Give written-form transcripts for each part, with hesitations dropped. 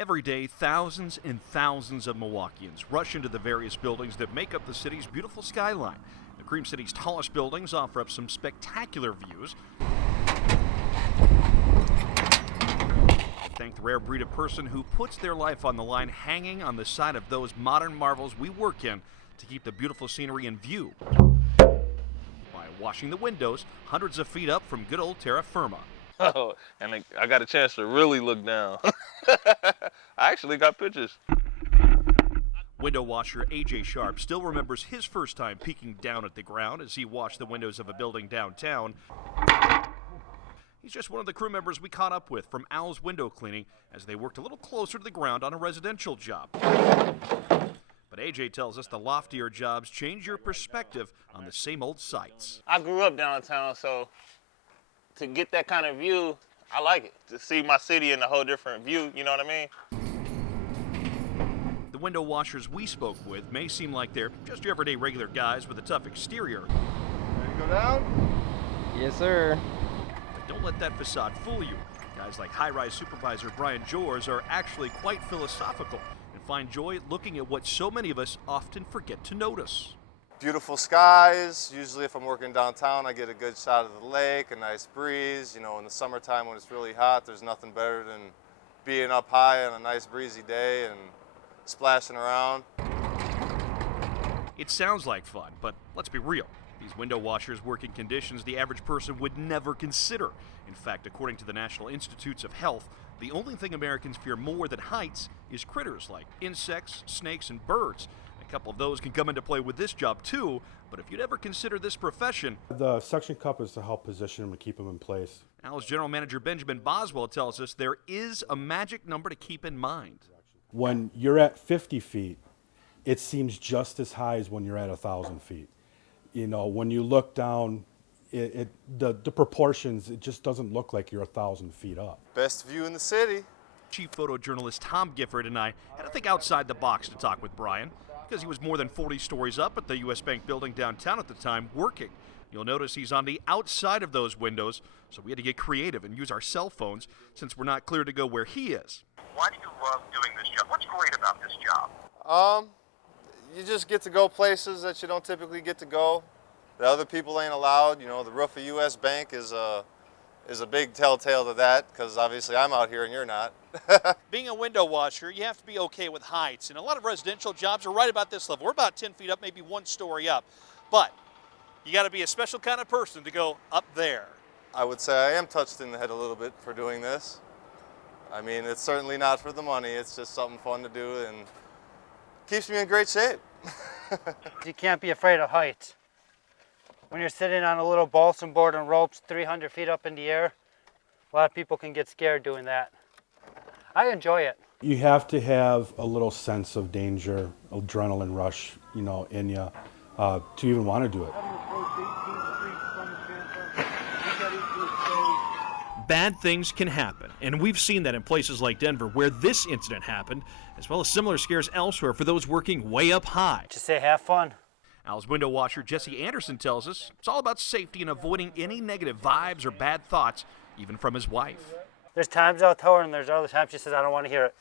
Every day, thousands and thousands of Milwaukeeans rush into the various buildings that make up the city's beautiful skyline. The Cream City's tallest buildings offer up some spectacular views. Thank the rare breed of person who puts their life on the line hanging on the side of those modern marvels we work in to keep the beautiful scenery in view by washing the windows hundreds of feet up from good old terra firma. Oh, and I got a chance to really look down. I actually got pictures. Window washer A.J. Sharp still remembers his first time peeking down at the ground as he washed the windows of a building downtown. He's just one of the crew members we caught up with from Al's Window Cleaning as they worked a little closer to the ground on a residential job. But A.J. tells us the loftier jobs change your perspective on the same old sights. I grew up downtown, so to get that kind of view, I like it. To see my city in a whole different view, you know what I mean? The window washers we spoke with may seem like they're just your everyday regular guys with a tough exterior. Ready to go down? Yes, sir. But don't let that facade fool you. Guys like high-rise supervisor Brian Jors are actually quite philosophical and find joy looking at what so many of us often forget to notice. Beautiful skies. Usually if I'm working downtown, I get a good shot of the lake, a nice breeze. You know, in the summertime when it's really hot, there's nothing better than being up high on a nice breezy day and splashing around. It sounds like fun, but let's be real. These window washers work in conditions the average person would never consider. In fact, according to the National Institutes of Health, the only thing Americans fear more than heights is critters like insects, snakes, and birds. A couple of those can come into play with this job too, but if you'd ever consider this profession... The suction cup is to help position them and keep them in place. Al's general manager Benjamin Boswell tells us there is a magic number to keep in mind. When you're at 50 feet, it seems just as high as when you're at 1,000 feet. You know, when you look down, the proportions, it just doesn't look like you're 1,000 feet up. Best view in the city. Chief photojournalist Tom Gifford and I had to think outside the box to talk with Brian, because he was more than 40 stories up at the U.S. Bank building downtown at the time working. You'll notice he's on the outside of those windows, so we had to get creative and use our cell phones since we're not clear to go where he is. Why do you love doing this job? What's great about this job? You just get to go places that you don't typically get to go, that other people ain't allowed. You know, the roof of U.S. Bank is a big telltale to that, because obviously I'm out here and you're not. Being a window washer, you have to be okay with heights, and a lot of residential jobs are right about this level. We're about 10 feet up, maybe one story up, but you got to be a special kind of person to go up there. I would say I am touched in the head a little bit for doing this. I mean, it's certainly not for the money. It's just something fun to do and keeps me in great shape. You can't be afraid of heights. When you're sitting on a little balsam board and ropes 300 feet up in the air, a lot of people can get scared doing that. I enjoy it. You have to have a little sense of danger, adrenaline rush, you know, in you to even want to do it. Bad things can happen, and we've seen that in places like Denver where this incident happened, as well as similar scares elsewhere for those working way up high. Just say have fun. Al's window washer Jesse Anderson tells us it's all about safety and avoiding any negative vibes or bad thoughts, even from his wife. There's times I'll tell her, and there's other times she says, I don't want to hear it.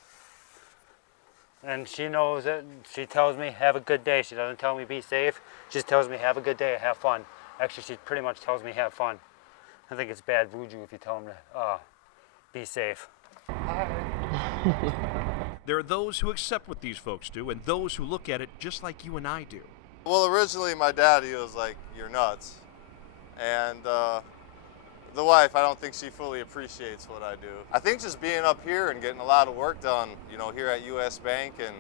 And she knows it. She tells me, have a good day. She doesn't tell me be safe. She just tells me, have a good day, have fun. Actually, she pretty much tells me, have fun. I think it's bad voodoo if you tell them to be safe. There are those who accept what these folks do, and those who look at it just like you and I do. Well, originally my dad, he was like, you're nuts. And the wife, I don't think she fully appreciates what I do. I think just being up here and getting a lot of work done, you know, here at U.S. Bank and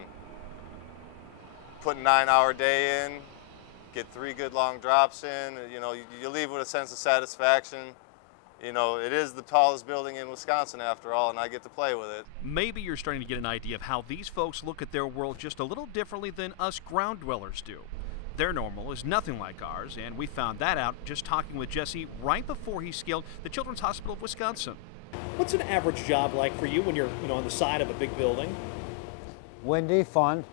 putting a 9-hour day in, get 3 good long drops in, you know, you leave with a sense of satisfaction. You know, it is the tallest building in Wisconsin after all, and I get to play with it. Maybe you're starting to get an idea of how these folks look at their world just a little differently than us ground dwellers do. Their normal is nothing like ours, and we found that out just talking with Jesse right before he scaled the Children's Hospital of Wisconsin. What's an average job like for you when you're, on the side of a big building? Windy, fun.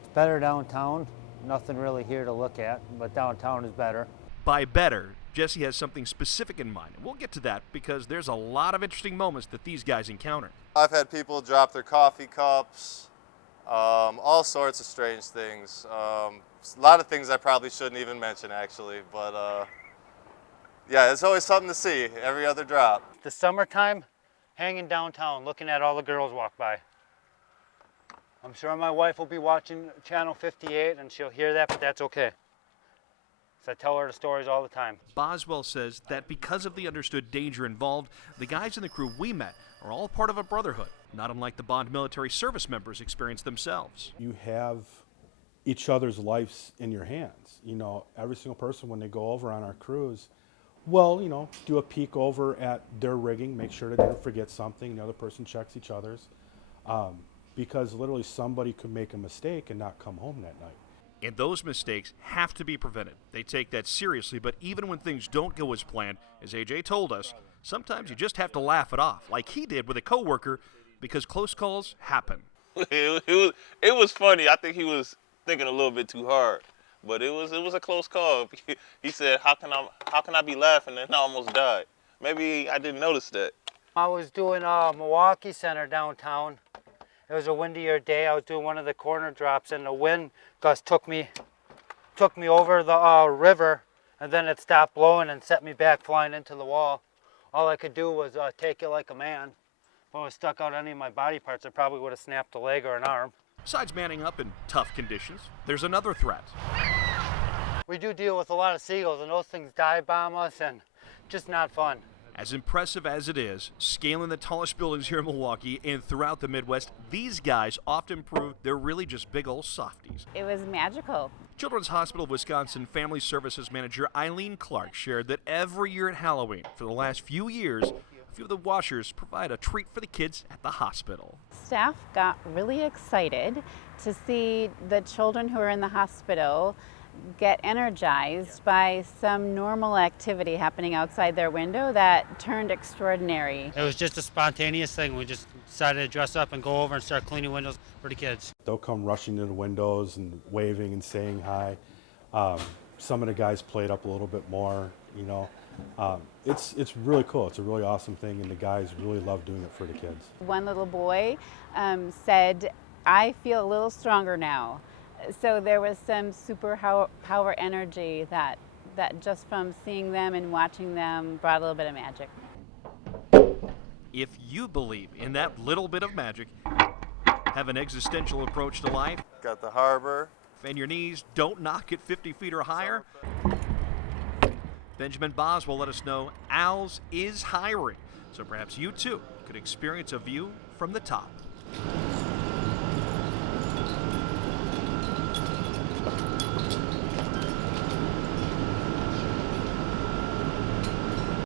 It's better downtown. Nothing really here to look at, but downtown is better. By better, Jesse has something specific in mind, and we'll get to that because there's a lot of interesting moments that these guys encounter. I've had people drop their coffee cups, all sorts of strange things. A lot of things I probably shouldn't even mention, actually, but yeah, it's always something to see every other drop. The summertime, hanging downtown, looking at all the girls walk by. I'm sure my wife will be watching Channel 58 and she'll hear that, but that's okay. So I tell her the stories all the time. Boswell says that because of the understood danger involved, the guys in the crew we met are all part of a brotherhood, not unlike the Bond military service members experience themselves. You have each other's lives in your hands. You know, every single person when they go over on our cruise, well, you know, do a peek over at their rigging, make sure they didn't forget something. The other person checks each other's. Because literally somebody could make a mistake and not come home that night. And those mistakes have to be prevented. They take that seriously, but even when things don't go as planned, as AJ told us, sometimes you just have to laugh it off, like he did with a coworker, because close calls happen. It was funny. I think he was thinking a little bit too hard, but it was a close call. He said, "How can I be laughing?" And I almost died. Maybe I didn't notice that. I was doing Milwaukee Center downtown. It was a windier day. I was doing one of the corner drops, and the wind gust took me over the river, and then it stopped blowing and set me back flying into the wall. All I could do was take it like a man. If I was stuck out any of my body parts, I probably would have snapped a leg or an arm. Besides manning up in tough conditions, there's another threat. We do deal with a lot of seagulls, and those things dive bomb us, and just not fun. As impressive as it is, scaling the tallest buildings here in Milwaukee and throughout the Midwest, these guys often prove they're really just big old softies. It was magical. Children's Hospital of Wisconsin Family Services Manager Eileen Clark shared that every year at Halloween, for the last few years, a few of the washers provide a treat for the kids at the hospital. Staff got really excited to see the children who are in the hospital get energized by some normal activity happening outside their window that turned extraordinary. It was just a spontaneous thing. We just decided to dress up and go over and start cleaning windows for the kids. They'll come rushing to the windows and waving and saying hi. Some of the guys played up a little bit more, you know. It's really cool. It's a really awesome thing, and the guys really love doing it for the kids. One little boy said, "I feel a little stronger now." So there was some superpower energy that just from seeing them and watching them brought a little bit of magic. If you believe in that little bit of magic, have an existential approach to life, Got the harbor. and your knees don't knock at 50 feet or higher, Benjamin Boswell let us know Al's is hiring. So perhaps you too could experience a view from the top.